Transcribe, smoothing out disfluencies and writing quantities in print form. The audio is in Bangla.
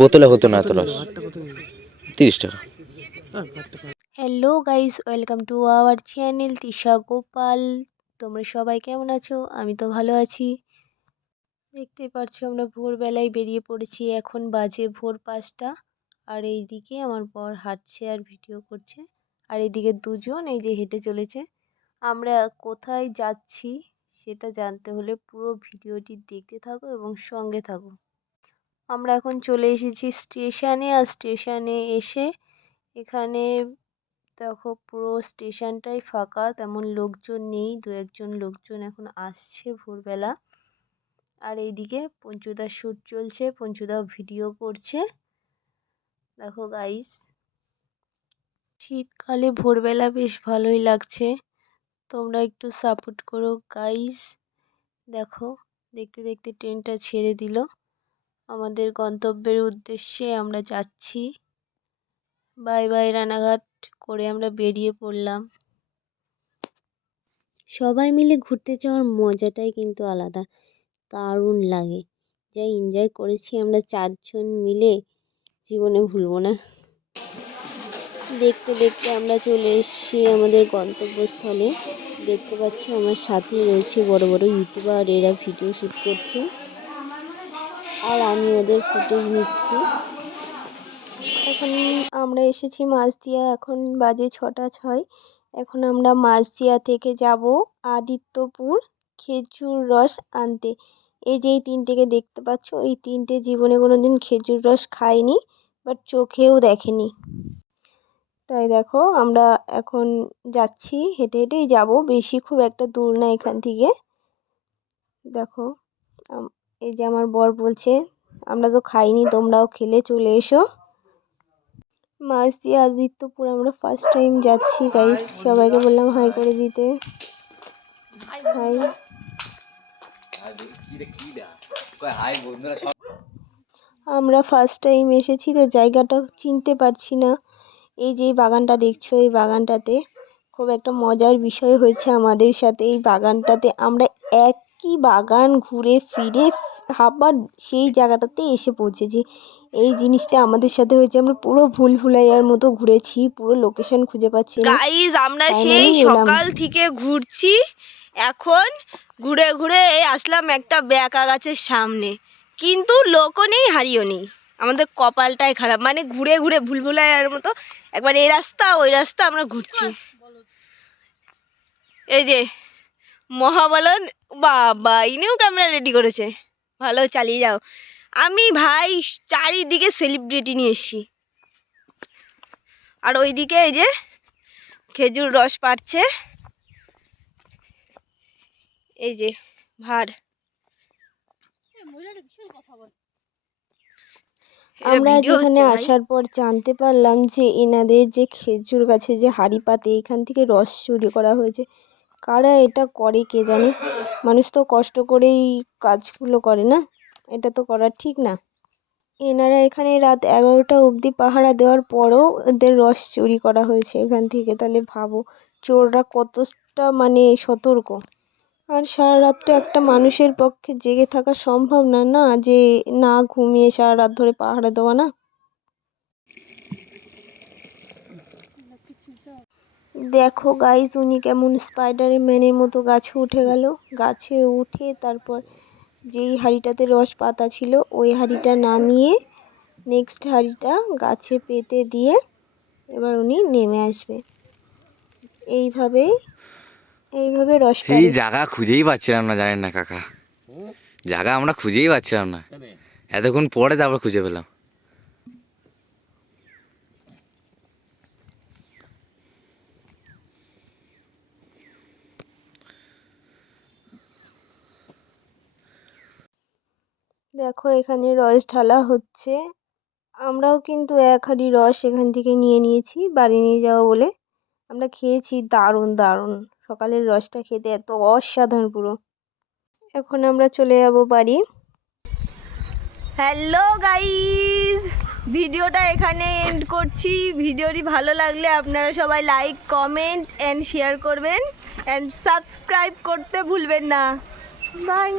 বোতলে হতো না এত রস। 30 টাকা। Hello guys, welcome to our channel Tisha Gopal. তোমরা সবাই কেমন আছো? আমি তো ভালো আছি। দেখতেই পাচ্ছ আমরা ভোরবেলায় বেরিয়ে পড়েছি। এখন বাজে ভোর 5টা। আর এইদিকে আমার বর হাঁটছে আর ভিডিও করছে। আর এইদিকে দুজন এই যে হেঁটে চলেছে। আমরা কোথায় যাচ্ছি সেটা জানতে হলে পুরো ভিডিওটি দেখতে থাকো এবং সঙ্গে থাকো। আমরা এখন চলে এসেছি স্টেশনে। আর স্টেশনে এসে এখানে দেখো পুরো স্টেশনটাই ফাঁকা, তেমন লোকজন নেই। দু একজন লোকজন এখন আসছে ভোরবেলা। আর এইদিকে পঞ্চুদার শ্যুট চলছে, পঞ্চুদাও ভিডিও করছে। দেখো গাইস, শীতকালে ভোরবেলা বেশ ভালোই লাগছে। তোমরা একটু সাপোর্ট করো গাইস। দেখো দেখতে দেখতে ট্রেনটা ছেড়ে দিল। আমাদের গন্তব্যের উদ্দেশ্যে আমরা যাচ্ছি। বাই বাই রানাঘাট করে আমরা বেরিয়ে পড়লাম। সবাই মিলে ঘুরতে যাওয়ার মজাটাই কিন্তু আলাদা, দারুণ লাগে। যা এনজয় করেছি আমরা 4জন মিলে, জীবনে ভুলবো না। দেখতে দেখতে আমরা চলে এসেছি আমাদের গন্তব্যস্থলে। দেখতে পাচ্ছ আমার সাথেই রয়েছে বড় বড় ইউটিউবার, এরা ভিডিও শ্যুট করছে আর আমি ওদের ফুটেজ নিচ্ছি। এখন আমরা এসেছি মাঝদিয়া, এখন বাজে 6টা 6। এখন আমরা মাঝদিয়া থেকে যাব আদিত্যপুর খেজুর রস আনতে। এই যে এই তিনটেকে দেখতে পাচ্ছ, এই তিনটে জীবনে কোনো দিন খেজুর রস খায়নি, বাট চোখেও দেখেনি। তাই দেখো আমরা এখন যাচ্ছি, হেঁটে হেঁটেই যাব, বেশি খুব একটা দূর না এখান থেকে। দেখো এই যে আমার বর বলছে আমরা তো খাইনি, তোমরাও খেলে চলে এসো। মাঝদিয়া আদিত্যপুর আমরা ফার্স্ট টাইম যাচ্ছি গাইস। সবাইকে বললাম হাই করে দিতে। হাই। আমরা ফার্স্ট টাইম এসেছি তো জায়গাটা চিনতে পারছি না। এই যে বাগানটা দেখছো, এই বাগানটাতে খুব একটা মজার বিষয় হয়েছে আমাদের সাথে। এই বাগানটাতে আমরা একই বাগান ঘুরে ফিরে আবার সেই জায়গাটাতে এসে পৌঁছেছি। এই জিনিসটা আমাদের সাথে হয়েছে। আমরা পুরো ভুলভুলাইয়ার মতো ঘুরেছি, পুরো লোকেশন খুঁজে পাচ্ছি না গাইস। আমরা সেই সকাল থেকে ঘুরছি, এখন ঘুরে ঘুরে এই আসলাম একটা বেকা গাছের সামনে, কিন্তু লোকও নেই, হারিও নেই। আমাদের কপালটাই খারাপ, মানে ঘুরে ঘুরে ভুলভুলাইয়ার মতো একবার এই রাস্তা ওই রাস্তা আমরা ঘুরছি। এই যে মহাবলদ বাবা, ইনিও ক্যামেরা রেডি করেছে, ভালো চালিয়ে যাও। আমি ভাই চারিদিকে সেলিব্রিটি নিয়ে এসছি। আর ওইদিকে এই যে খেজুর রস পাড়ছে, এই যে ভার। আমরা যেখানে আসার পর জানতে পারলাম যে এনাদের যে খেজুর গাছে যে হাঁড়ি পাতে, এখান থেকে রস চুরি করা হয়েছে। কারা এটা করে কে জানে। মানুষ তো কষ্ট করেই কাজগুলো করে না, এটা তো করা ঠিক না। এনারা এখানে রাত 11টা অবধি পাহারা দেওয়ার পরও এদের রস চুরি করা হয়েছে এখান থেকে। তাহলে ভাবো চোররা কতটা মানে সতর্ক। আর সারা রাত তো একটা মানুষের পক্ষে জেগে থাকা সম্ভব না, না যে না ঘুমিয়ে সারা রাত ধরে পাহারা দেওয়া না। দেখো গাইস, উনি কেমন স্পাইডারম্যানের মতো গাছে উঠে গেল। গাছে উঠে তারপর যেই হাঁড়িটাতে রস পাতা ছিল ওই হাঁড়িটা নামিয়ে নেক্সট হাঁড়িটা গাছে পেতে দিয়ে এবার উনি নেমে আসবে। এইভাবে রস সেই জায়গা খুঁজেই পাচ্ছিলাম না, জানেন না কাকা, জায়গা আমরা খুঁজেই পাচ্ছিলাম না। এতক্ষণ পরে তারপর খুঁজে পেলাম। দেখো এখানে রস ঢালা হচ্ছে। আমরাও কিন্তু 1 হাঁড়ি রস এখান থেকে নিয়ে নিয়েছি বাড়ি নিয়ে যাবো বলে। আমরা খেয়েছি, দারুণ দারুণ। সকালের রসটা খেতে এত অসাধারণ পুরো। এখন আমরা চলে যাব বাড়ি। হ্যালো গাইস, ভিডিওটা এখানে এন্ড করছি। ভিডিওটি ভালো লাগলে আপনারা সবাই লাইক, কমেন্ট অ্যান্ড শেয়ার করবেন, অ্যান্ড সাবস্ক্রাইব করতে ভুলবেন না। বাই।